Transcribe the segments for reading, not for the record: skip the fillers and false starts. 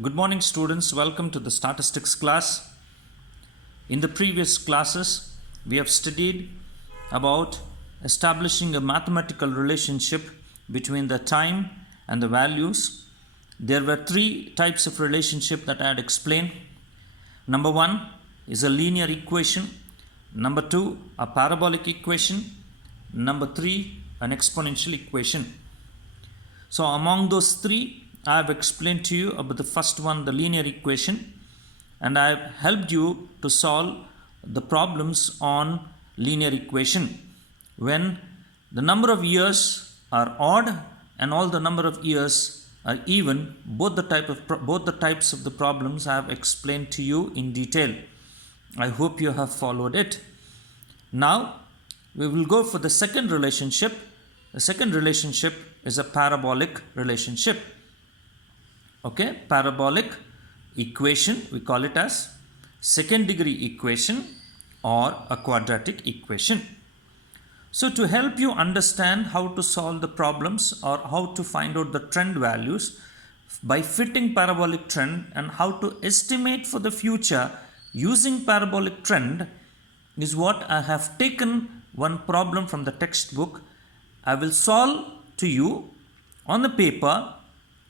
Good morning, students. Welcome to the statistics class. In the previous classes, we have studied about establishing a mathematical relationship between the time and the values. There were three types of relationship that I had explained. Number one is a linear equation. Number two, a parabolic equation. Number three, an exponential equation. So among those three, I have explained to you about the first one, the linear equation, and I have helped you to solve the problems on linear equation when the number of years are odd and all the number of years are even. Both the types of the problems I have explained to you in detail. I hope you have followed it. Now we will go for the second relationship. The second relationship is a parabolic relationship. Okay, parabolic equation, we call it as second degree equation or a quadratic equation. So to help you understand how to solve the problems or how to find out the trend values by fitting parabolic trend and how to estimate for the future using parabolic trend is what I have taken one problem from the textbook. I will solve to you on the paper,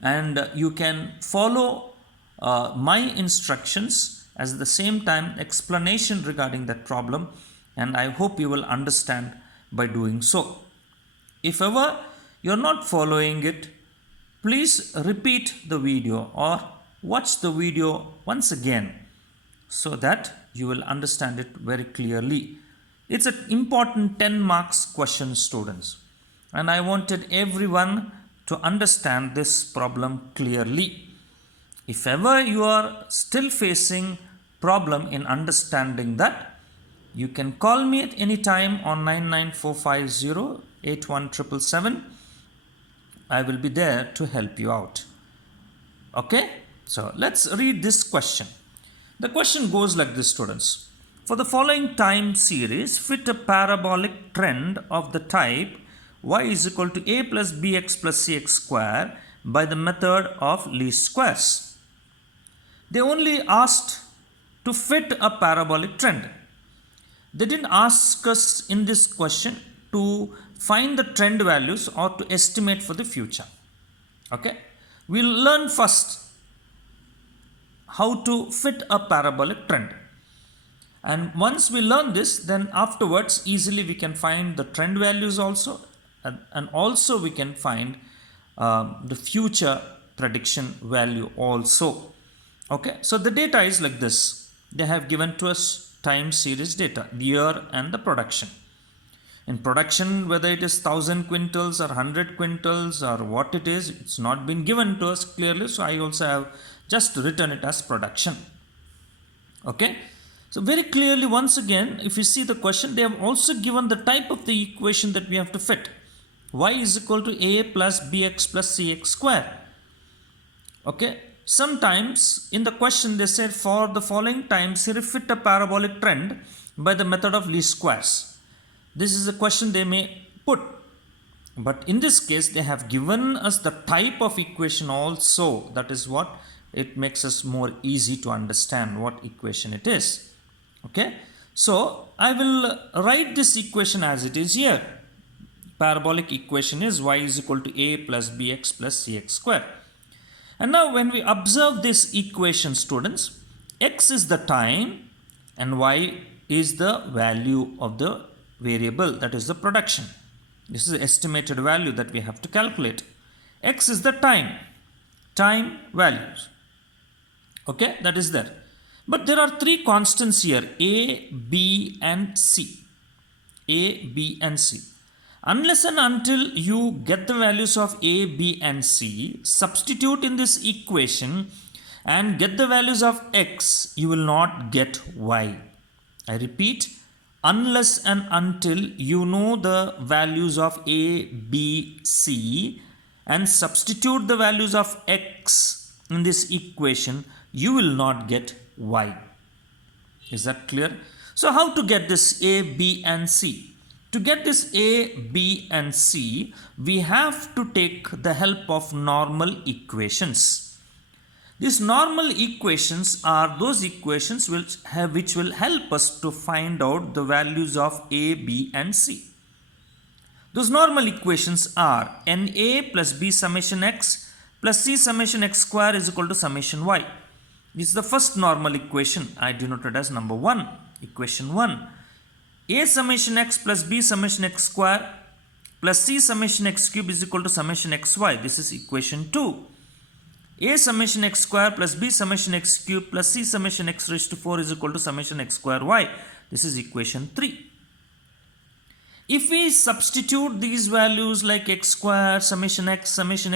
and you can follow my instructions as the same time explanation regarding that problem, and I hope you will understand by doing so. If ever you are not following it, please repeat the video or watch the video once again so that you will understand it very clearly. It's an important 10 marks question, students, and I wanted everyone to understand this problem clearly. If ever you are still facing problem in understanding that, you can call me at any time on 99450 I will be there to help you out. Okay, so let's read this question. The question goes like this, students. For the following time series, fit a parabolic trend of the type y is equal to a plus bx plus cx square by the method of least squares. They only asked to fit a parabolic trend. They didn't ask us in this question to find the trend values or to estimate for the future. Okay, we'll learn first how to fit a parabolic trend. And once we learn this, then afterwards easily we can find the trend values also, and also we can find the future prediction value also. Okay, so the data is like this. They have given to us time series data, the year and the production. In production, whether it is 1000 quintals or 100 quintals or what it is, it's not been given to us clearly, so I also have just written it as production. Okay, so very clearly, once again, if you see the question, they have also given the type of the equation that we have to fit. Y is equal to a plus bx plus cx square. Okay, sometimes in the question they said for the following times fit a parabolic trend by the method of least squares. This is a question they may put, but in this case they have given us the type of equation also. That is what it makes us more easy to understand what equation it is. Okay, so I will write this equation as it is here. Parabolic equation is y is equal to a plus bx plus cx square. And now when we observe this equation, students, x is the time and y is the value of the variable, that is the production. This is the estimated value that we have to calculate. X is the time values. Okay, that is there. But there are three constants here, a, b and c. A, b and c. Unless and until you get the values of a, b and c, substitute in this equation and get the values of x, you will not get y. I repeat, unless and until you know the values of a, b, c and substitute the values of x in this equation, you will not get y. Is that clear? So how to get this a, b and c? To get this a, b and c, we have to take the help of normal equations. These normal equations are those equations which will help us to find out the values of A, B and C. Those normal equations are NA plus B summation x plus C summation x square is equal to summation y. This is the first normal equation. I denote it as number 1, equation 1. A summation x plus B summation x square plus C summation x cube is equal to summation xy. This is equation 2. A summation x square plus B summation x cube plus C summation x raised to 4 is equal to summation x square y. This is equation 3. If we substitute these values like x square, summation x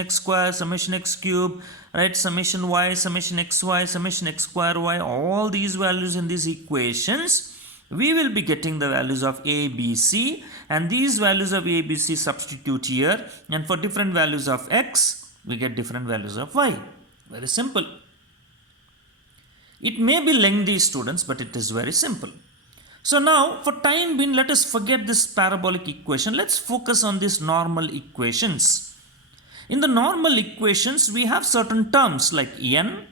square, summation x cube, right, summation y, summation xy, summation x square y, all these values in these equations, we will be getting the values of A, B, C, and these values of A, B, C substitute here, and for different values of x, we get different values of y. Very simple. It may be lengthy, students, but it is very simple. So now, for time being, let us forget this parabolic equation. Let's focus on these normal equations. In the normal equations, we have certain terms like n.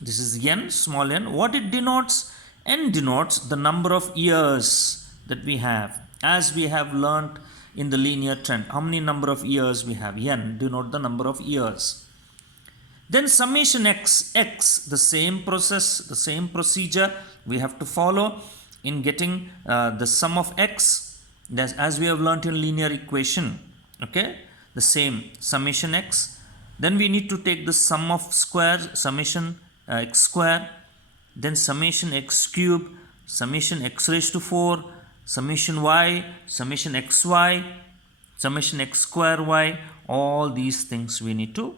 This is n, small n. What it denotes? N denotes the number of years that we have. As we have learnt in the linear trend, how many number of years we have? N denote the number of years. Then summation x, the same process, the same procedure we have to follow in getting the sum of x, as we have learnt in linear equation. Okay, the same summation x. Then we need to take the sum of squares, summation x square, then summation x cube, summation x raised to 4, summation y, summation xy, summation x square y. All these things we need to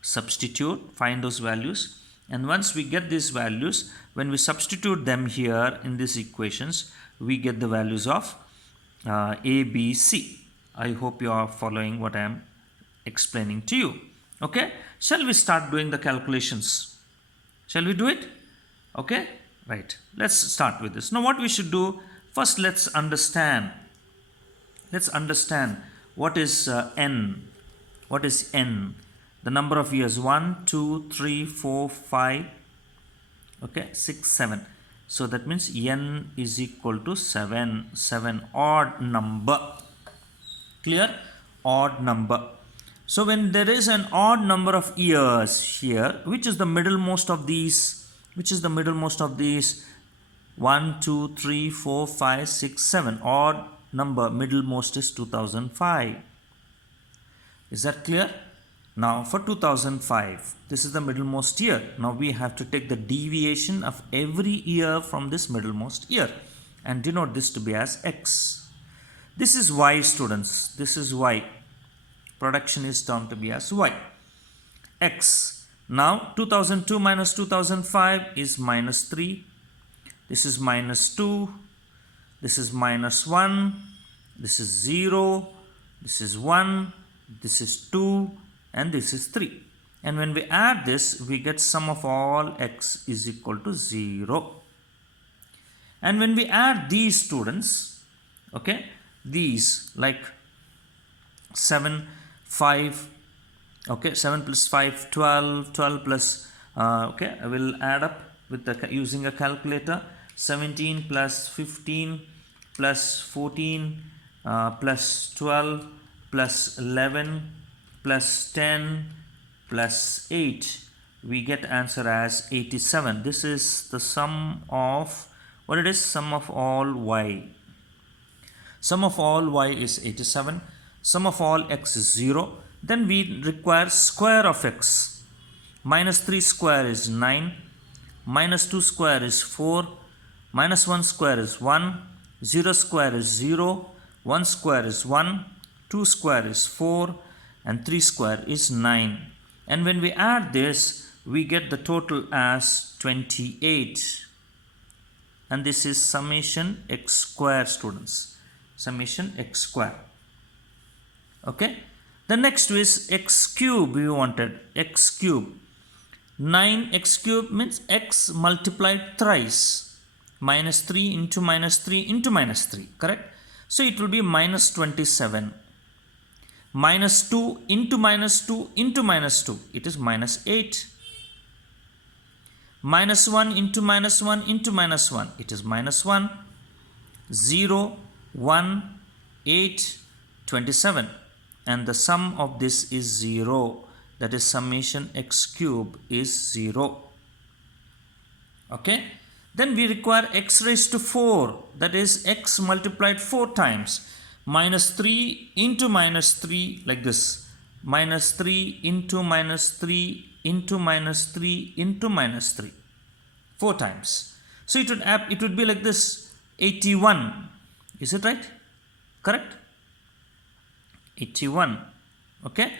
substitute, find those values, and once we get these values, when we substitute them here in these equations, we get the values of A, B, C. I hope you are following what I am explaining to you. Okay, shall we start doing the calculations? Shall we do it? Okay, right, let's start with this. Now what we should do, first let's understand what is n. What is n? The number of years, 1, 2, 3, 4, 5, okay, 6, 7. So that means n is equal to 7, odd number. Clear? Odd number. So when there is an odd number of years here, which is the middlemost of these? Which is the middlemost of these? 1, 2, 3, 4, 5, 6, 7. Odd number, middlemost is 2005. Is that clear? Now for 2005, this is the middlemost year. Now we have to take the deviation of every year from this middlemost year and denote this to be as x. This is y, students. This is y. Production is termed to be as y. X. Now 2002 minus 2005 is minus 3. This is minus 2. This is minus 1. This is 0. This is 1. This is 2. And this is 3. And when we add this, we get sum of all x is equal to 0. And when we add these, students, okay, these like 7, 5, okay, 7 plus 5, 12, 12 plus, okay, I will add up with using a calculator, 17 plus 15 plus 14 plus 12 plus 11 plus 10 plus 8, we get answer as 87. This is the sum of, what it is? Sum of all y. Sum of all y is 87. Sum of all x is 0. Then we require square of x. Minus 3 square is 9. Minus 2 square is 4. Minus 1 square is 1. 0 square is 0. 1 square is 1. 2 square is 4. And 3 square is 9. And when we add this, we get the total as 28. And this is summation x square, students. Summation x square. Okay. The next is x cube we wanted. X cube. 9x cube means x multiplied thrice. Minus 3 into minus 3 into minus 3. Correct? So it will be minus 27. Minus 2 into minus 2 into minus 2, it is minus 8. Minus 1 into minus 1 into minus 1. It is minus 1, 0, 1, 8, 27. And the sum of this is 0. That is summation x cube is 0. Okay. Then we require x raised to 4. That is x multiplied 4 times. Minus 3 into minus 3 like this. Minus 3 into minus 3 into minus 3 into minus 3. 4 times. So it would be like this, 81. Is it right? Correct? 81. Okay.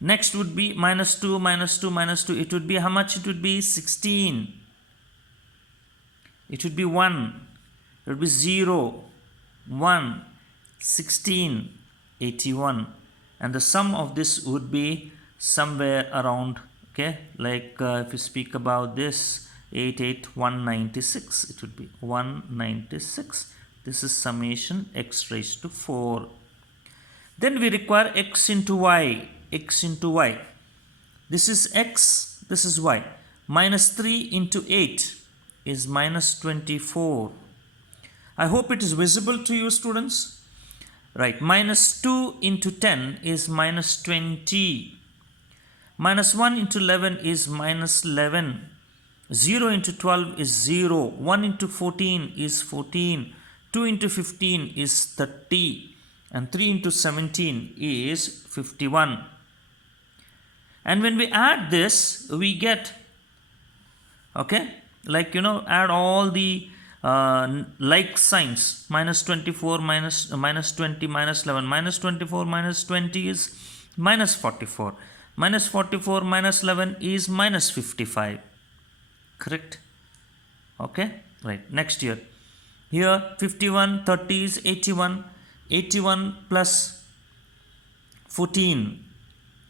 Next would be minus 2, minus 2, minus 2. It would be how much? It would be 16. It would be 1. It would be 0, 1, 16, 81. And the sum of this would be somewhere around, okay, like if you speak about this, 196. It would be 196. This is summation x raised to 4. Then we require x into y. X into y. This is x, this is y. Minus 3 into 8 is minus 24. I hope it is visible to you, students. Right, minus 2 into 10 is minus 20. Minus 1 into 11 is minus 11. 0 into 12 is 0. 1 into 14 is 14. 2 into 15 is 30. And 3 into 17 is 51. And when we add this, we get, okay, like, add all the like signs. Minus 24, minus 20, minus 11. Minus 24, minus 20 is minus 44. Minus 44, minus 11 is minus 55. Correct? Okay? Right. Next here. Here 51, 30 is 81. 81 plus 14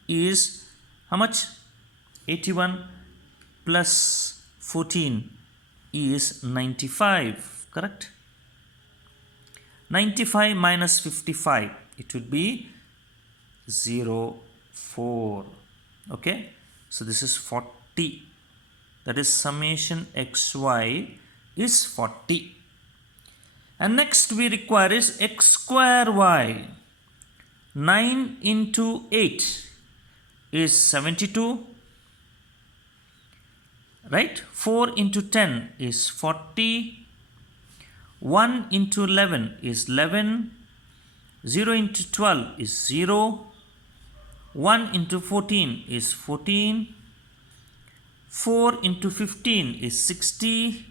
is how much? 81 plus 14 is 95. Correct? 95 minus 55. It would be 0, 4. Okay? So this is 40. That is summation xy is 40. And next we require is x square y. 9 into 8 is 72. Right? 4 into 10 is 40. 1 into 11 is 11. 0 into 12 is 0. 1 into 14 is 14. 4 into 15 is 60.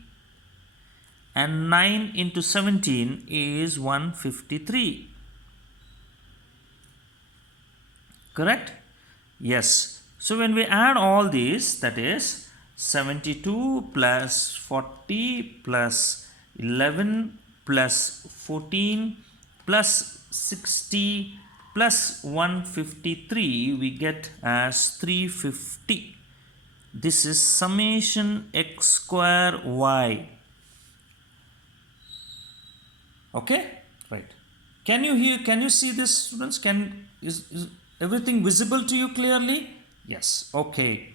And 9 into 17 is 153. Correct? Yes. So when we add all these, that is 72 plus 40 plus 11 plus 14 plus 60 plus 153, we get as 350. This is summation x square y. Okay, right. Can you see this, students? Is everything visible to you clearly? Yes. Okay,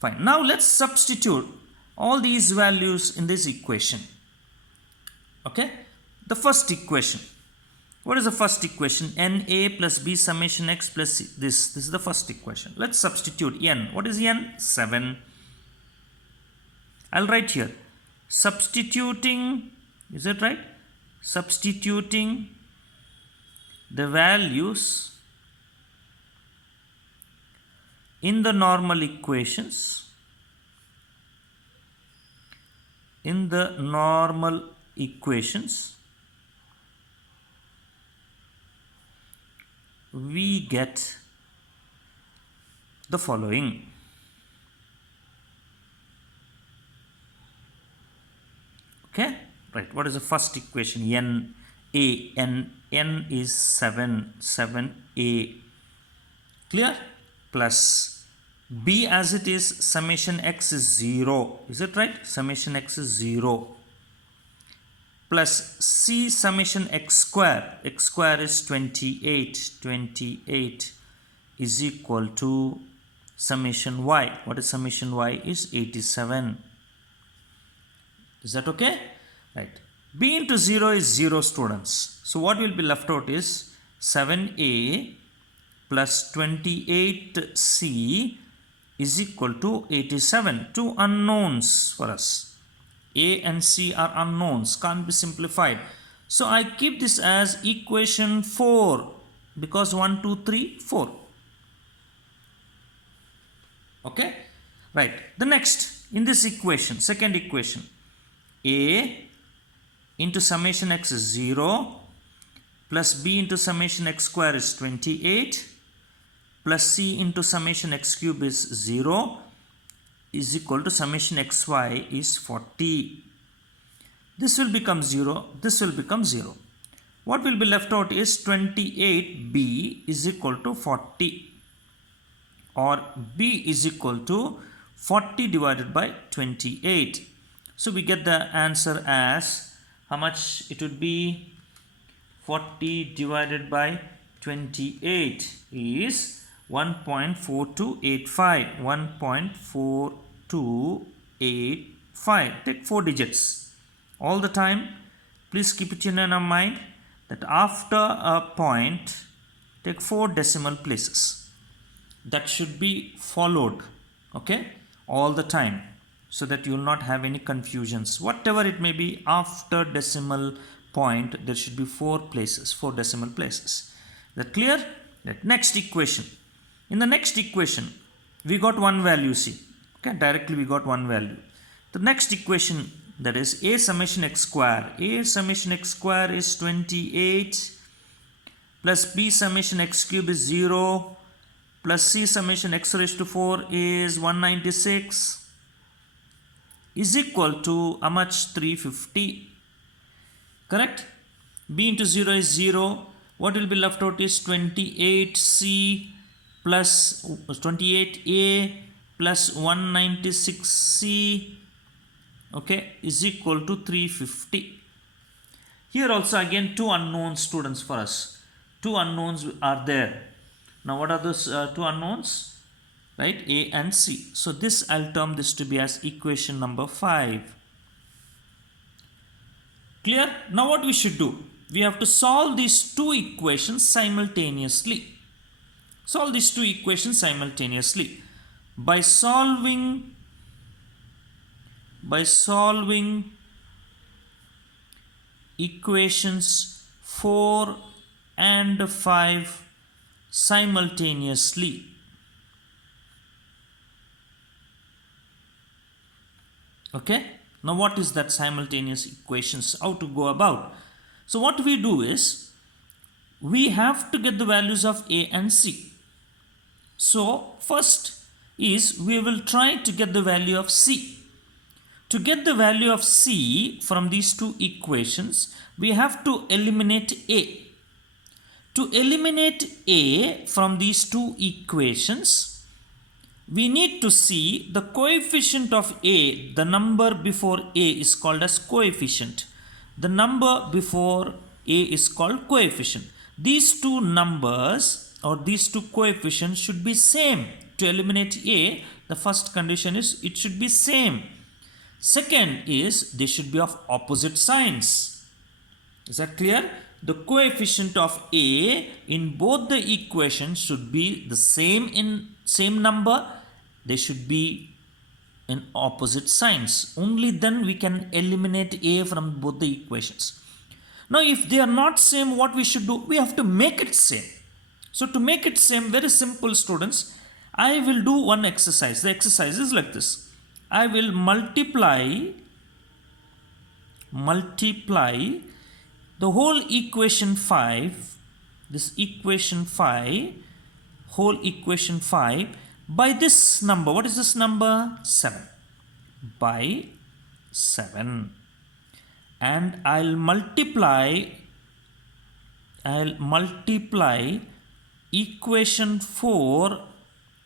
fine. Now let's substitute all these values in this equation. Okay, the first equation. What is the first equation? Na plus b summation x plus c. This is the first equation. Let's substitute n. What is n? 7. I'll write here. Substituting, is it right? Substituting the values in the normal equations, we get the following. Okay, right. What is the first equation? N is 7a. Clear? Plus b as it is, summation x is 0. Is it right? Summation x is 0. Plus c summation x square. X square is 28. 28 is equal to summation y. What is summation y? Is 87. Is that okay? Right. B into 0 is 0 students. So what will be left out is 7a plus 28c is equal to 87. Two unknowns for us. A and C are unknowns, can't be simplified. So I keep this as equation 4 because 1, 2, 3, 4. Okay? Right. The next, in this equation, second equation, A into summation x is 0 plus B into summation x square is 28 plus C into summation x cube is 0 is equal to summation xy is 40. This will become 0, this will become 0. What will be left out is 28b is equal to 40, or b is equal to 40 divided by 28. So we get the answer as, how much it would be? 40 divided by 28 is 1.4285. 1.4285. Take 4 digits. All the time, please keep it in your mind that after a point, take 4 decimal places. That should be followed, okay, all the time, so that you will not have any confusions. Whatever it may be, after decimal point, there should be 4 places, 4 decimal places. Is that clear? Right. Next equation. In the next equation, we got one value C. Okay, directly we got one value. The next equation, that is A summation x square. A summation x square is 28 plus B summation x cube is 0 plus C summation x raised to 4 is 196 is equal to how much? 350. Correct? B into 0 is 0. What will be left out is 28C plus 28A plus 196C, okay, is equal to 350. Here also again 2 unknown students for us. 2 unknowns are there. Now what are those 2 unknowns? Right, A and C. So this, I'll term this to be as equation number 5. Clear? Now what we should do? We have to solve these 2 equations simultaneously. Solve these 2 equations simultaneously. By solving equations 4 and 5 simultaneously. Okay? Now what is that simultaneous equations? How to go about? So what we do is, we have to get the values of A and C. So first is, we will try to get the value of C. To get the value of C from these 2 equations, we have to eliminate A. To eliminate A from these 2 equations, we need to see the coefficient of A. The number before A is called as coefficient. The number before A is called coefficient. These 2 numbers or these 2 coefficients should be same. To eliminate A, the first condition is it should be same. Second is, they should be of opposite signs. Is that clear? The coefficient of A in both the equations should be the same number. They should be in opposite signs. Only then we can eliminate A from both the equations. Now if they are not same, what we should do? We have to make it same. So to make it same, very simple students, I will do one exercise. The exercise is like this. I will multiply the whole equation 5, this equation 5, whole equation 5 by this number. What is this number? 7. By 7. And I'll multiply equation 4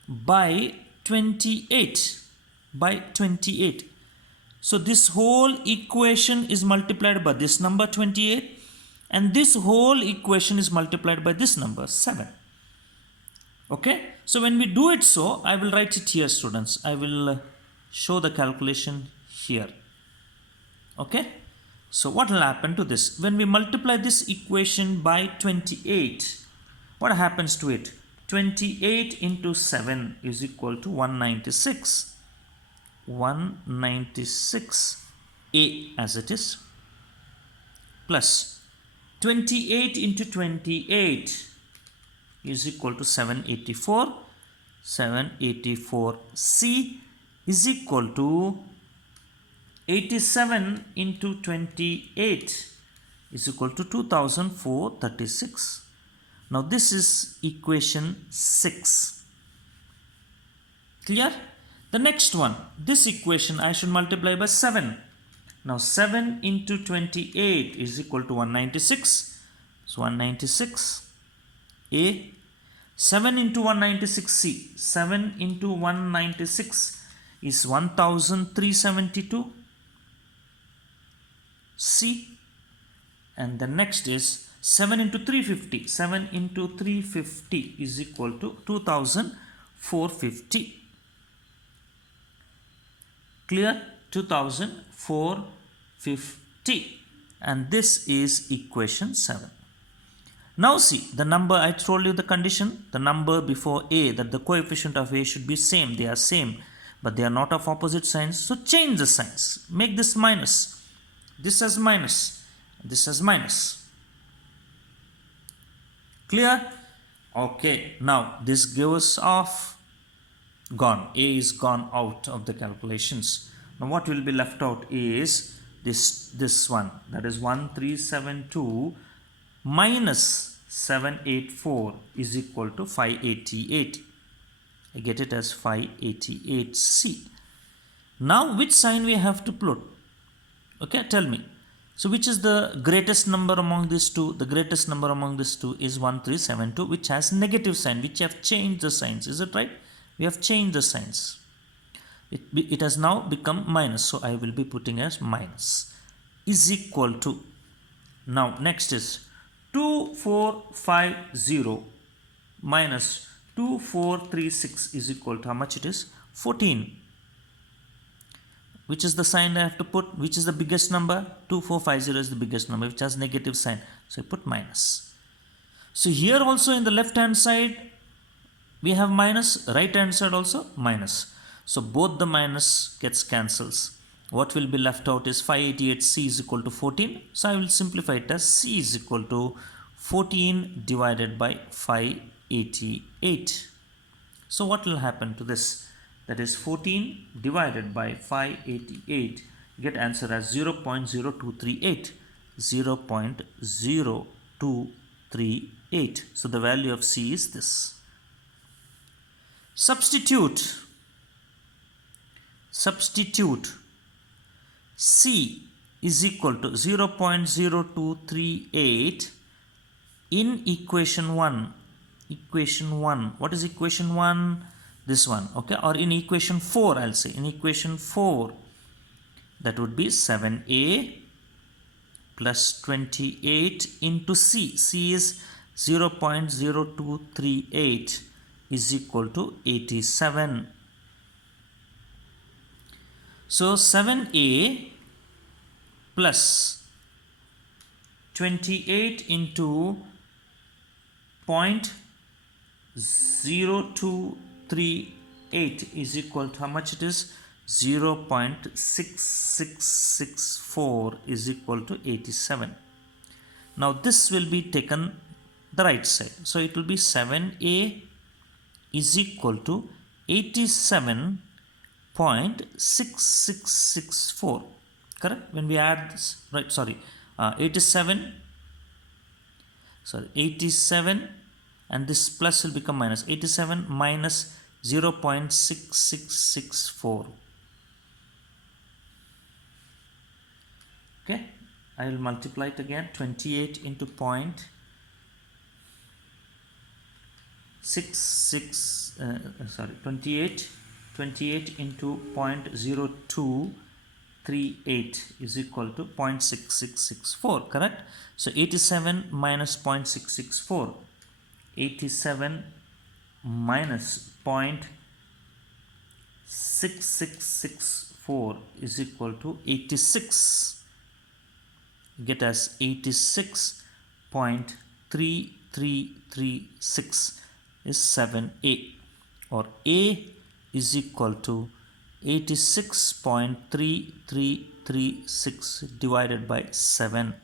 by 28. By 28. So this whole equation is multiplied by this number 28, and this whole equation is multiplied by this number 7. Okay, so when we do it, so I will write it here, students. I will show the calculation here. Okay, so what will happen to this? When we multiply this equation by 28, what happens to it? 28 into 7 is equal to 196. 196a as it is, plus 28 into 28 is equal to 784. 784c is equal to 87 into 28 is equal to 2436. Now this is equation 6. Clear? The next one, this equation I should multiply by 7. Now 7 into 28 is equal to 196. So 196a. 7 into 196c. 7 into 196 is 1372. C. And the next is 7 into 350. 7 into 350 is equal to 2450. Clear? 2450. And this is equation 7. Now see, the number, I told you the condition, the number before a, that the coefficient of a should be same. They are same, but they are not of opposite signs. So change the signs. Make this minus. This as minus. This as minus. Clear? Okay. Now this gives off. Gone. A is gone out of the calculations. Now what will be left out is this one. That is 1372 minus 784 is equal to 588. I get it as 588c. Now which sign we have to put? Okay, tell me. So which is the greatest number among these two? The greatest number among these two is 1372, which has negative sign, which have changed the signs. Is it right? We have changed the signs. It has now become minus. So I will be putting as minus. Is equal to. Now next is 2450 minus 2436 is equal to how much it is? 14. Which is the sign I have to put? Which is the biggest number? 2450 is the biggest number, which has negative sign. So I put minus. So here also in the left hand side we have minus, right hand side also minus. So both the minus gets cancels. What will be left out is 588c is equal to 14. So I will simplify it as c is equal to 14 divided by 588. So what will happen to this? That is 14 divided by 588. Get answer as 0.0238. 0.0238. So the value of c is this. Substitute c is equal to 0.0238 in equation 1. Equation 1. What is equation 1? This one. Okay. Or in equation 4, I'll say. In equation 4, that would be 7a plus 28 into c. c is 0.0238 is equal to 87. So 7a plus 28 into 0.0238 is equal to how much it is? 0.6664 is equal to 87. Now this will be taken the right side. So it will be 7a is equal to 87.6664. Correct? When we add this, right? Sorry, 87, and this plus will become minus. 87 minus 0.6664. Okay, I will multiply it again. 28 into 28 into 0.0238 is equal to 0.6664. Correct? So 87 minus 0.664. 87 minus 0.6664 is equal to 86. get as 86.3336 is 7a, or a is equal to 86.3336 divided by 7.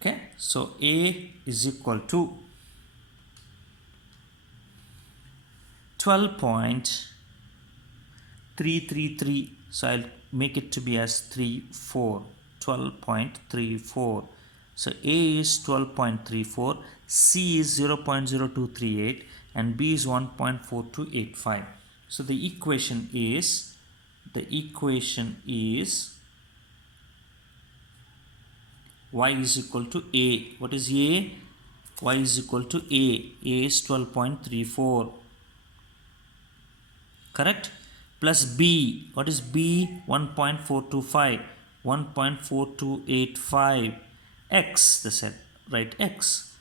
Okay, so a is equal to 12.333, so I'll make it to be as 34, 12.34. So A is 12.34, C is 0.0238, and B is 1.4285. So the equation is y is equal to A. What is A? Y is equal to A. A is 12.34. Correct? Plus B. What is B? 1.425. 1.4285. X. They said. Write X.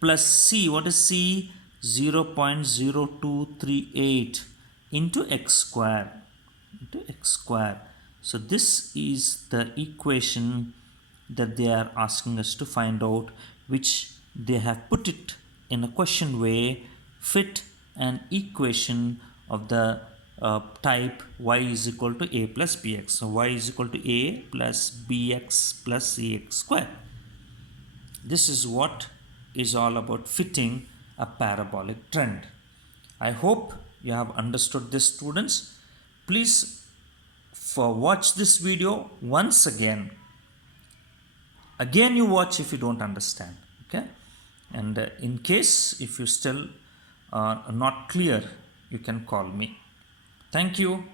Plus C. What is C? 0.0238 into X square. So this is the equation that they are asking us to find out, which they have put it in a question way. Fit an equation of the type y is equal to a plus bx. So y is equal to a plus bx plus cx square. This is what is all about fitting a parabolic trend. I hope you have understood this, students. Please watch this video once again. Again you watch if you don't understand. Okay, and in case if you still are not clear, you can call me. Thank you.